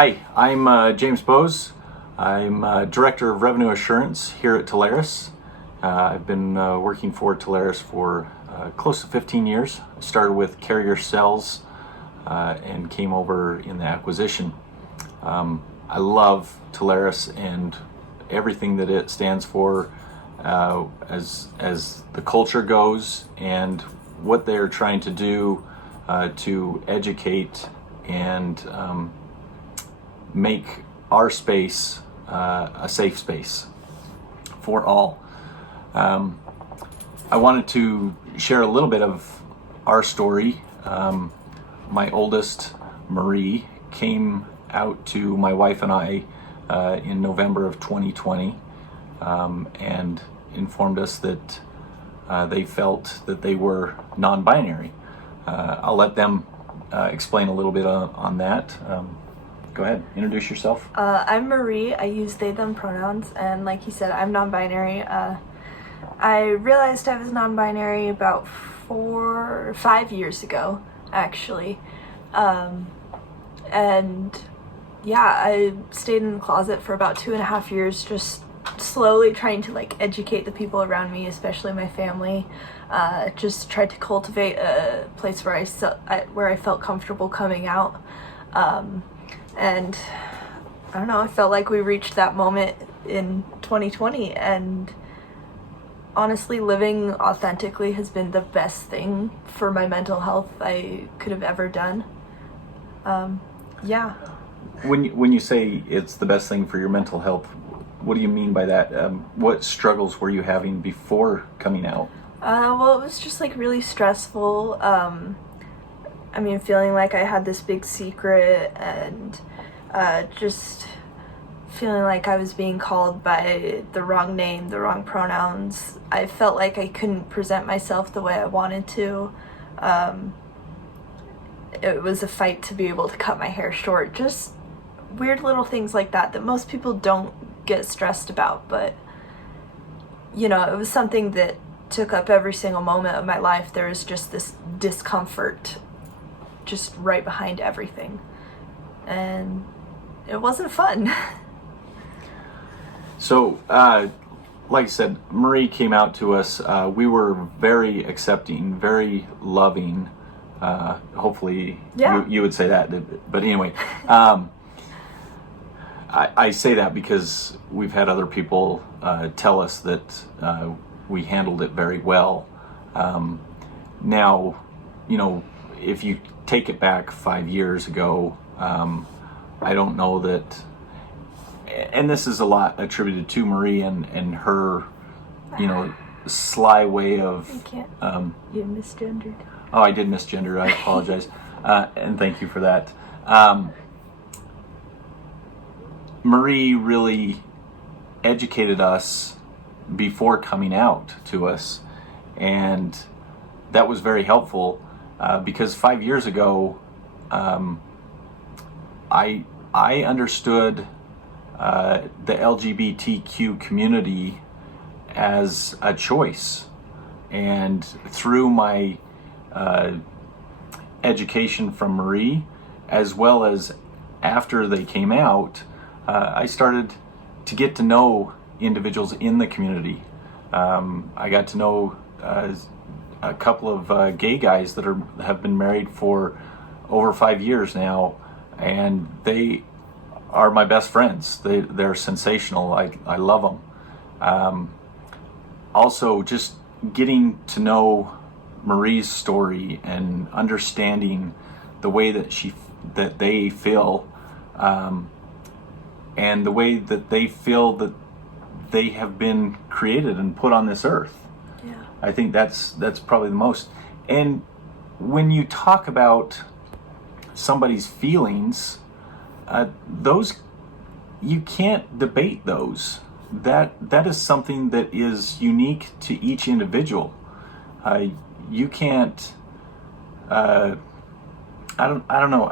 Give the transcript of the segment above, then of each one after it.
Hi, I'm James Boase. I'm Director of Revenue Assurance here at Telarus. I've been working for Telarus for close to 15 years. I started with carrier sales and came over in the acquisition. I love Telarus and everything that it stands for as the culture goes and what they're trying to do to educate and make our space a safe space for all. I wanted to share a little bit of our story. My oldest, Marie, came out to my wife and I in November of 2020 and informed us that they felt that they were non-binary. I'll let them explain a little bit on that. Go ahead, introduce yourself. I'm Marie. I use they, them pronouns, and like you said, I'm non-binary. I realized I was non-binary about 4 or 5 years ago, actually. And yeah, I stayed in the closet for about 2.5 years, just slowly trying to educate the people around me, especially my family. Just tried to cultivate a place where I felt comfortable coming out. And I don't know, I felt like we reached that moment in 2020, and honestly, living authentically has been the best thing for my mental health I could have ever done. Yeah. When you say it's the best thing for your mental health, what do you mean by that? What struggles were you having before coming out? Well, it was just really stressful. Feeling like I had this big secret, and just feeling like I was being called by the wrong name, the wrong pronouns. I felt like I couldn't present myself the way I wanted to. It was a fight to be able to cut my hair short. Just weird little things like that most people don't get stressed about. But, it was something that took up every single moment of my life. There was just this discomfort just right behind everything, and it wasn't fun. So like I said, Marie came out to us. We were very accepting, very loving. Hopefully you would say that, but anyway, I say that because we've had other people tell us that we handled it very well. Now, if you take it back 5 years ago, I don't know that, and this is a lot attributed to Marie and her, sly way of... You can't, you misgendered. Oh, I did misgender, I apologize. And thank you for that. Marie really educated us before coming out to us, and that was very helpful. Because 5 years ago, I understood the LGBTQ community as a choice, and through my education from Marie, as well as after they came out, I started to get to know individuals in the community. I got to know a couple of gay guys that have been married for over 5 years now, and they are my best friends. They're sensational. I love them. Also, just getting to know Marie's story and understanding the way that they feel, and the way that they feel that they have been created and put on this earth. I think that's probably the most. And when you talk about somebody's feelings, those, you can't debate those. That is something that is unique to each individual. You can't. I don't know.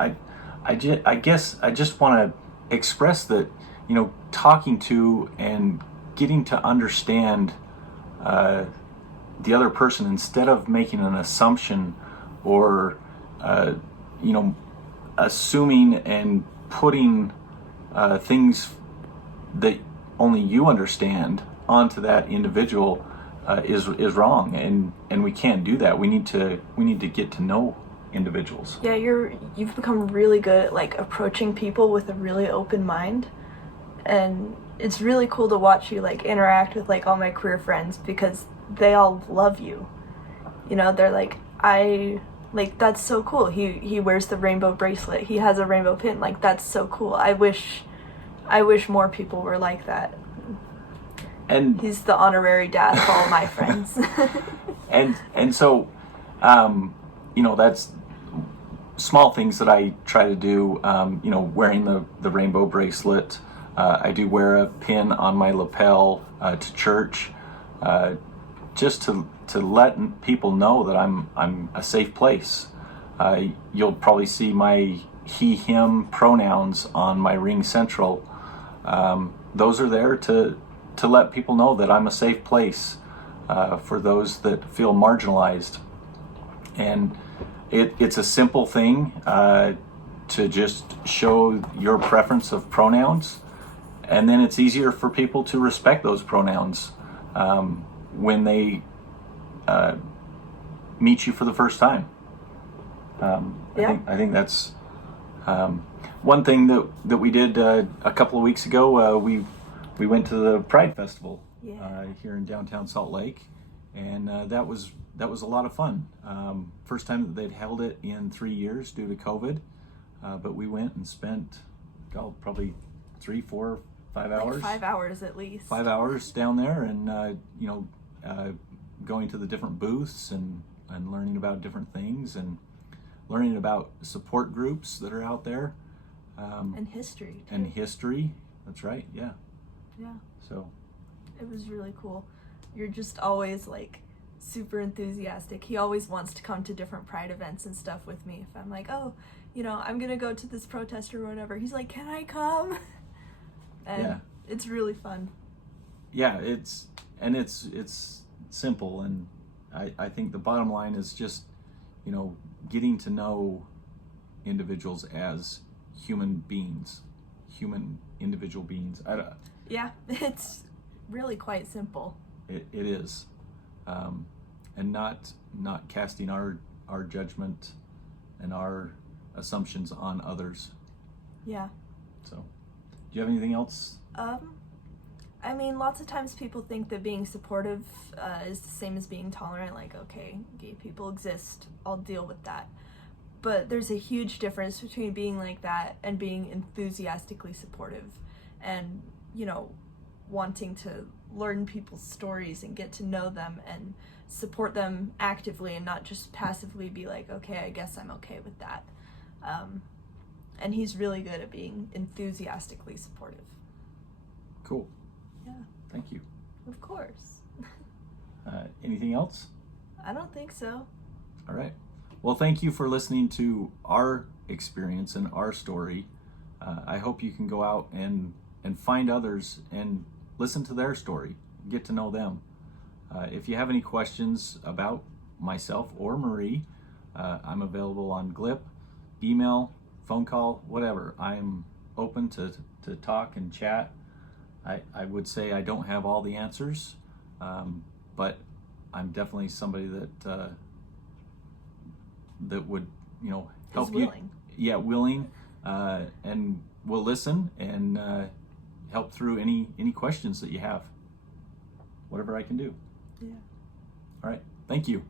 I guess I just want to express that, talking to and getting to understand the other person, instead of making an assumption or assuming and putting things that only you understand onto that individual is wrong, and we can't do that. We need to get to know individuals. Yeah, you've become really good at like approaching people with a really open mind, and it's really cool to watch you like interact with like all my queer friends because they all love you. You know, they're like, that's so cool. He wears the rainbow bracelet. He has a rainbow pin. Like, that's so cool. I wish more people were like that. And he's the honorary dad of all my friends. and so, that's small things that I try to do. Wearing the rainbow bracelet. I do wear a pin on my lapel to church, just to let people know that I'm a safe place. You'll probably see my he/him pronouns on my ring central. Those are there to let people know that I'm a safe place for those that feel marginalized. And it's a simple thing to just show your preference of pronouns, and then it's easier for people to respect those pronouns when they meet you for the first time. I think that's one thing that we did a couple of weeks ago. We went to the Pride Festival here in downtown Salt Lake, and that was a lot of fun. First time that they'd held it in 3 years due to COVID, but we went and spent probably 3, 4, 5 hours. Like 5 hours at least. 5 hours down there, and going to the different booths and learning about different things and learning about support groups that are out there. And history, too. And history, that's right, yeah. Yeah. So. It was really cool. You're just always, like, super enthusiastic. He always wants to come to different Pride events and stuff with me. If I'm like, oh, I'm going to go to this protest or whatever, he's like, can I come? And it's really fun. Yeah, it's simple, and I think the bottom line is just, getting to know individuals as human beings, human individual beings. Yeah, it's really quite simple. It is, and not casting our judgment and our assumptions on others. Yeah. So, do you have anything else? I mean, lots of times people think that being supportive is the same as being tolerant. Like, okay, gay people exist, I'll deal with that. But there's a huge difference between being like that and being enthusiastically supportive and, wanting to learn people's stories and get to know them and support them actively and not just passively be like, okay, I guess I'm okay with that. And he's really good at being enthusiastically supportive. Cool. Yeah. Thank you. Of course. Anything else? I don't think so. All right. Well, thank you for listening to our experience and our story. I hope you can go out and find others and listen to their story, get to know them. If you have any questions about myself or Marie, I'm available on GLIP, email, phone call, whatever. I'm open to talk and chat. I would say I don't have all the answers, but I'm definitely somebody that would, help you. Yeah, willing, and will listen and help through any questions that you have. Whatever I can do. Yeah. All right. Thank you.